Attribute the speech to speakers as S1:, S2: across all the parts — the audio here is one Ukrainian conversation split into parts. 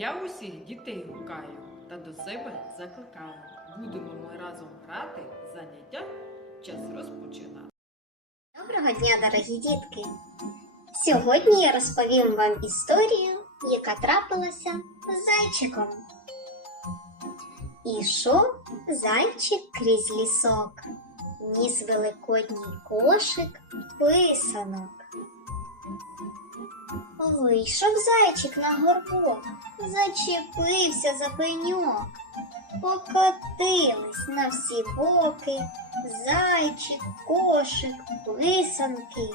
S1: я усіх дітей гукаю та до себе закликаю. Будемо ми разом грати, заняття час розпочинати.
S2: Доброго дня, дорогі дітки! Сьогодні я розповім вам історію, яка трапилася з зайчиком. Ішов зайчик крізь лісок, ніс великодній кошик писанок. Вийшов зайчик на горбок, зачепився за пеньок, покотились на всі боки зайчик, кошик, писанки.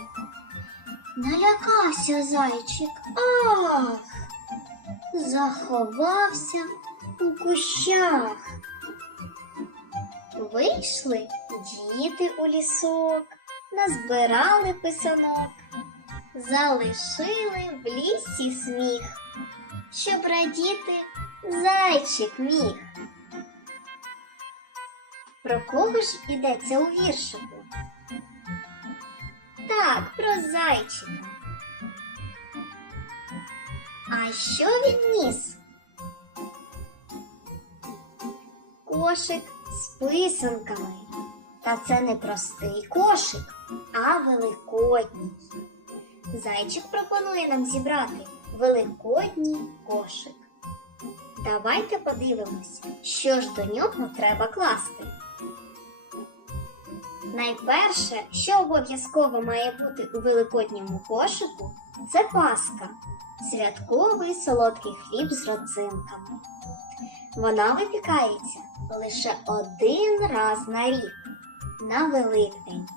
S2: Налякався зайчик, ах, заховався у кущах. Вийшли діти у лісок, назбирали писанок, залишили в лісі сміх, щоб радіти зайчик міг. Про кого ж йдеться у віршику? Так, про зайчика. А що він ніс? Кошик з писанками. Та це не простий кошик, а великодній. Зайчик пропонує нам зібрати великодній кошик. Давайте подивимось, що ж до нього треба класти. Найперше, що обов'язково має бути у великодньому кошику, це паска, святковий солодкий хліб з родзинками. Вона випікається лише один раз на рік на Великдень.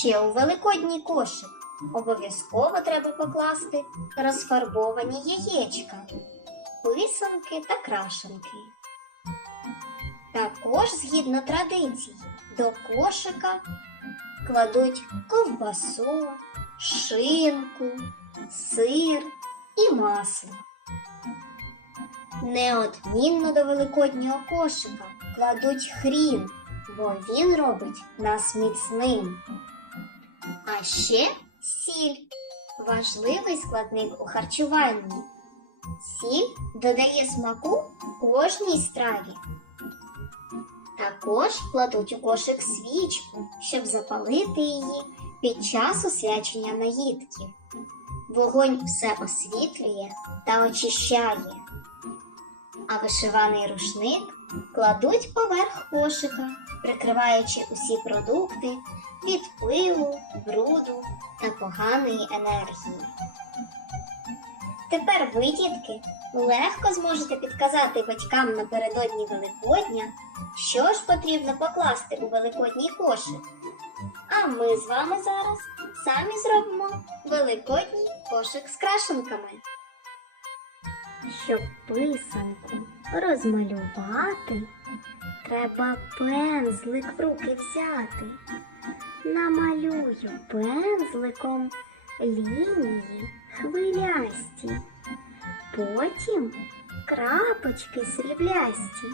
S2: Ще у великодній кошик обов'язково треба покласти розфарбовані яєчка, писанки та крашенки. Також, згідно традицій, до кошика кладуть ковбасу, шинку, сир і масло. Неодмінно до великоднього кошика кладуть хрін, бо він робить нас міцним. А ще сіль важливий складник у харчуванні. Сіль додає смаку кожній страві. Також кладуть у кошик свічку, щоб запалити її під час освячення наїдків. Вогонь все освітлює та очищає. А вишиваний рушник кладуть поверх кошика, прикриваючи усі продукти від пилу, бруду та поганої енергії. Тепер ви, дітки, легко зможете підказати батькам напередодні Великодня, що ж потрібно покласти у великодній кошик. А ми з вами зараз самі зробимо великодній кошик з крашенками. Щоб писанку розмалювати, треба пензлик в руки взяти. Намалюю пензликом лінії хвилясті, потім крапочки сріблясті.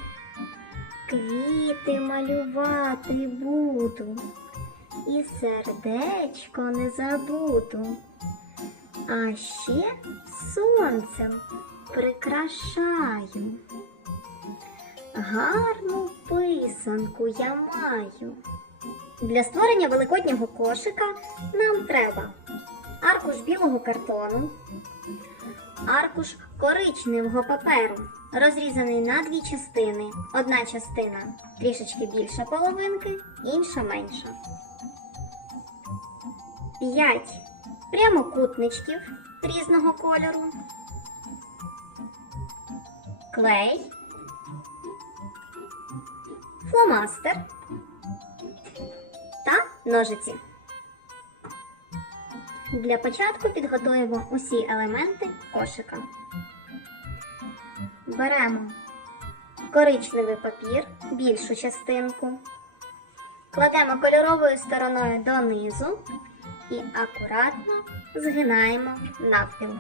S2: Квіти малювати буду, і сердечко не забуду. А ще сонцем прикрашаю. Гарну писанку я маю. Для створення великоднього кошика нам треба аркуш білого картону, аркуш коричневого паперу, розрізаний на дві частини. Одна частина трішечки більша половинки, інша менша. П'ять прямокутничків різного кольору. Клей, фломастер та ножиці. Для початку підготуємо усі елементи кошика. Беремо коричневий папір, більшу частинку, кладемо кольоровою стороною донизу і акуратно згинаємо навпіл.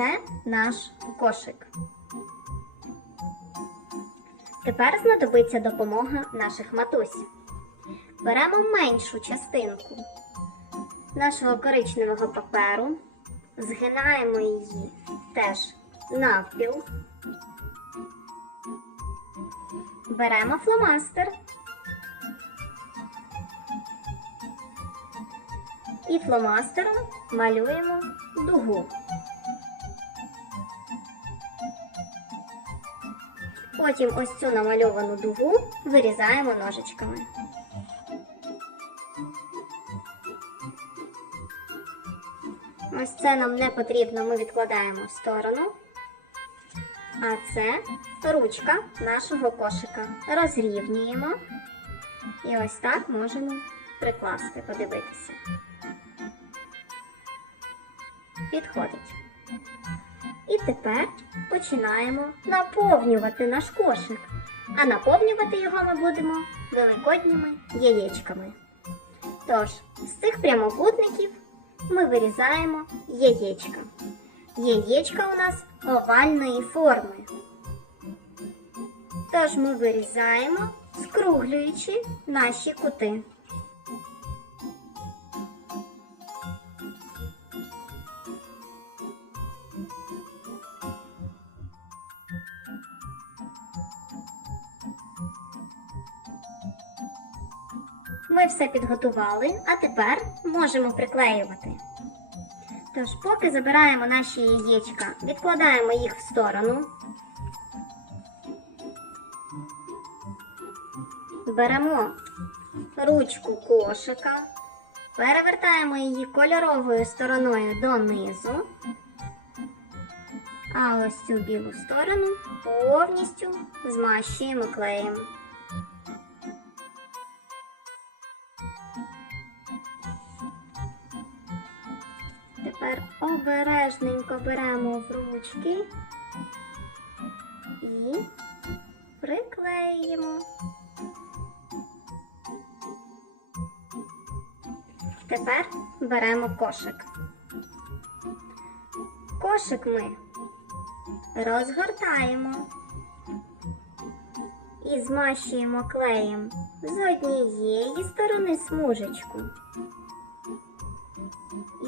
S2: Це наш кошик. Тепер знадобиться допомога наших матусь. беремо меншу частинку нашого коричневого паперу, згинаємо її теж навпіл. Беремо фломастер і фломастером малюємо дугу. Потім ось цю намальовану дугу вирізаємо ножичками. Ось це нам не потрібно, ми відкладаємо в сторону. А це ручка нашого кошика. Розрівнюємо. І ось так можемо прикласти, подивитися. Підходить. І тепер починаємо наповнювати наш кошик. А наповнювати його ми будемо великодніми яєчками. Тож, з цих прямокутників ми вирізаємо яєчка. Яєчка у нас овальної форми. Тож ми вирізаємо, скруглюючи наші кути. Ми все підготували, а тепер можемо приклеювати. Тож, поки забираємо наші яєчка, відкладаємо їх в сторону. Беремо ручку кошика, перевертаємо її кольоровою стороною донизу, а ось цю білу сторону повністю змащуємо клеєм. Тепер обережненько беремо в ручки і приклеїмо. Тепер беремо кошик. Кошик ми розгортаємо і змащуємо клеєм з однієї сторони смужечку.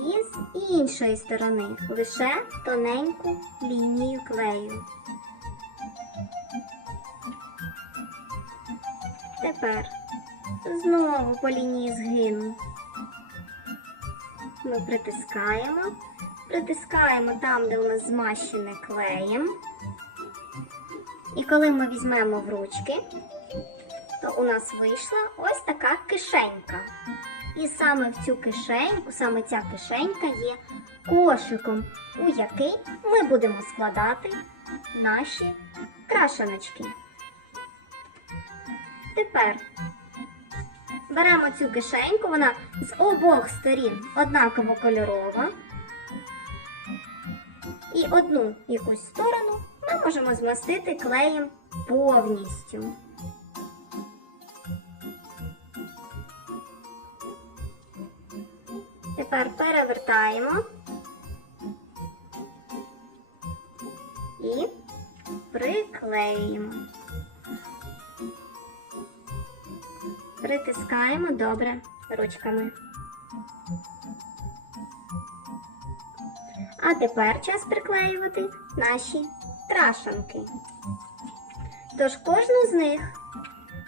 S2: І з іншої сторони лише тоненьку лінію клею. Тепер знову по лінії згину ми притискаємо, притискаємо там, де у нас змащене клеєм. І коли ми візьмемо в ручки, то у нас вийшла ось така кишенька. І саме в цю кишеньку, саме ця кишенька є кошиком, у який ми будемо складати наші крашаночки. Тепер беремо цю кишеньку, вона з обох сторін однаково кольорова. І одну якусь сторону ми можемо змастити клеєм повністю. Тепер перевертаємо і приклеїмо. Притискаємо добре ручками. А тепер час приклеювати наші крашанки. Тож кожну з них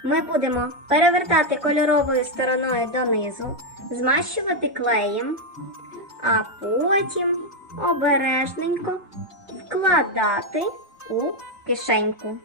S2: ми будемо перевертати кольоровою стороною донизу, змащувати клеєм, а потім обережненько вкладати у кишеньку.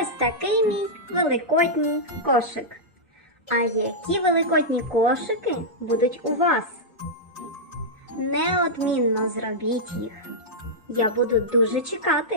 S2: Ось такий мій великодній кошик. А які великодні кошики будуть у вас? Неодмінно зробіть їх. Я буду дуже чекати.